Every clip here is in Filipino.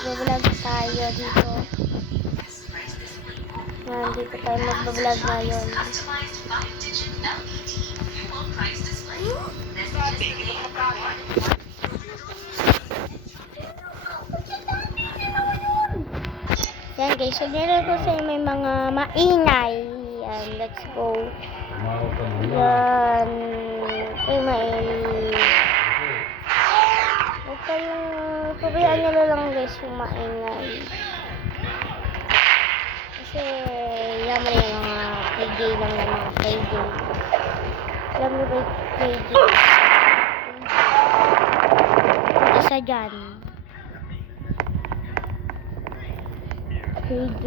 Magbablog tayo dito. Yan, dito tayo magbablog ngayon. Yan guys, so dito ko sa may mga maingay. Yan, let's go. Yan. May huwag kayong pabayaan nyo lang guys yung maingay. Kasi yan mo yung mga KJ lang na mga KJ. Alam mo ba yung KJ? Isa dyan. KJ.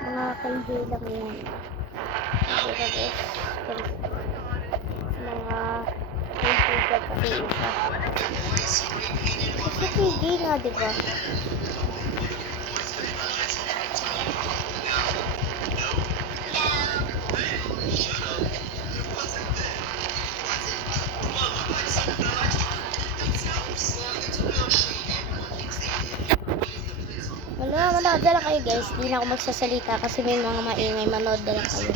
Mga KJ lang yan. Mga KJ ka pati isa. Kasi KJ nga, diba? Manood na lang kayo guys. Di na ako magsasalita kasi may mga maingay. Manood na lang kayo.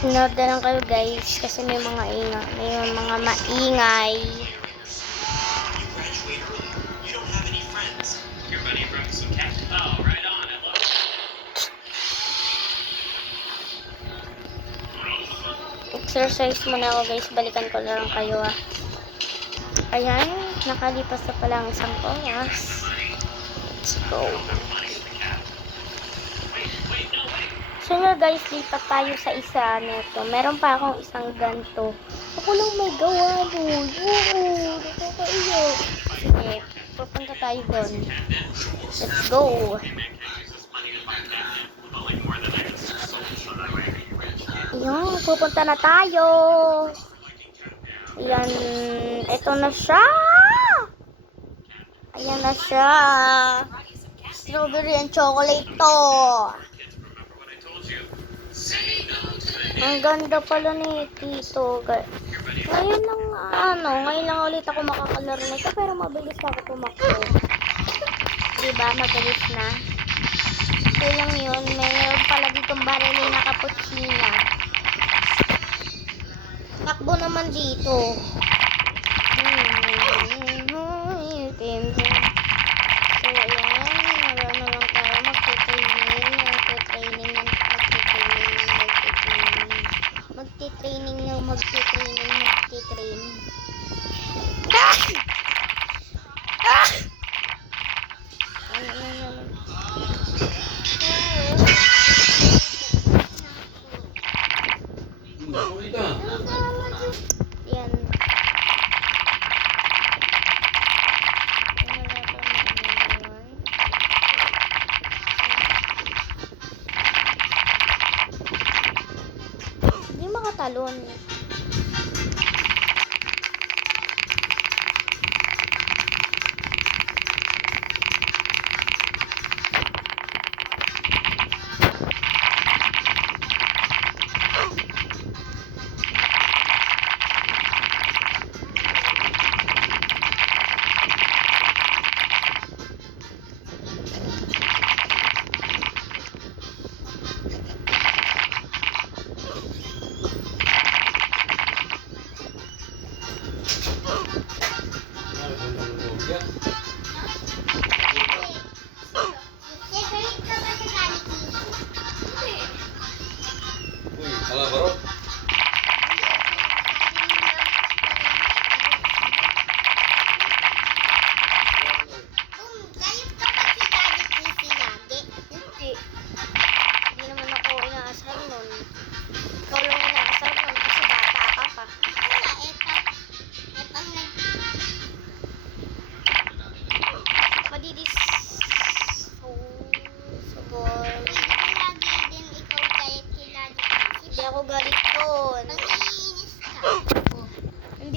Manood na lang kayo guys kasi may mga maingay. Exercise muna ako guys, balikan ko na lang kayo Ayan, nakalipas na pala ang isang oras. Let's go. So nga guys, lipat tayo sa isa nito. Meron pa akong isang ganto. Ako lang may gawa doon. Oo, nakakaiyo. Sige, pupunta tayo doon. Let's go. Ayan, pupunta na tayo. Ayan, eto na siya. Ayan na siya. Strawberry and chocolate to. Ang ganda pala ni Tito. Ngayon lang ulit ako makakalaro nito pero mabilis ako tumakbo. Diba? Mabilis na. Kaya lang yun, mayroon pala ditong barili na cappuccino. Takbo naman dito. So, ayan. Meron na lang tayo magtitraining. Yan. Hindi makatalon.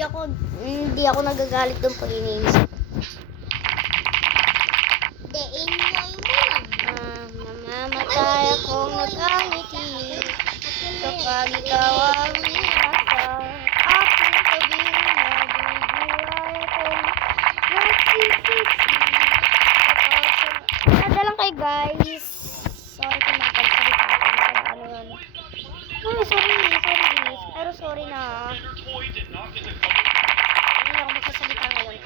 hindi ako nagagalit doon pag iniisip. Enjoy mo lang. Mamamatay akong nagangiti kapag ikaw ang nasa aking tabi. Nabubuhay akong nagsisisi kapag lang kay guys. Sorry kung nakapagsalita ako na ano yun. Sorry. Pero sorry na. Hindi ako magsasalita ngayon.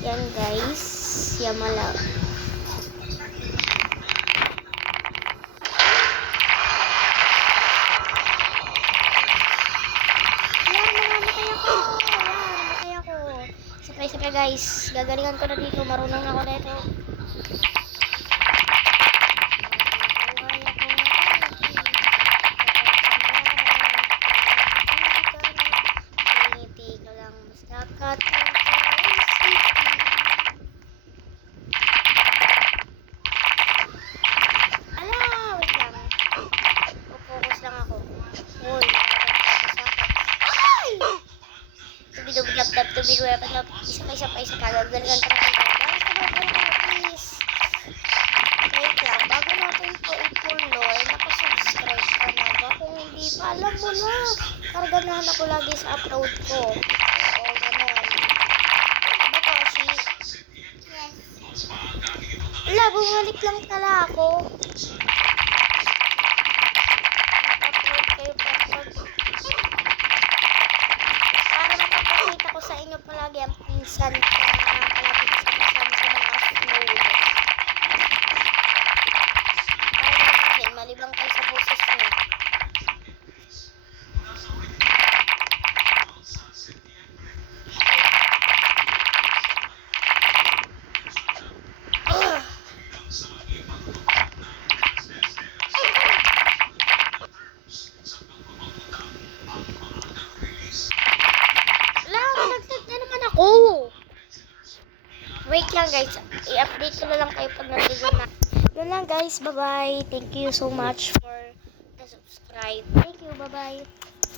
Yan guys, yamala. Namatay ako. Sabay guys, gagalingan ko na dito, marunong ako na ito. Isa pa gagalingan ka na dito. Please. Wait lang, bago natin po i-follow, nakasubscribe ka na ba? Kung hindi pa, alam mo na. Karganahan ako lagi sa upload ko. Oo, gano'n. Ano to, sis? Yes. Wala, bumalik lang tala ako. Upload kayo pa. Para mapapakita ko sa inyo palagi ang pinsan ko na palagi sa mga upload. Kaya natin, malibang kayo sa boses niyo. Wait lang guys, i-update ko na lang kayo pag nandito na. Yun lang guys, bye bye. Thank you so much for the subscribe. Thank you, bye bye.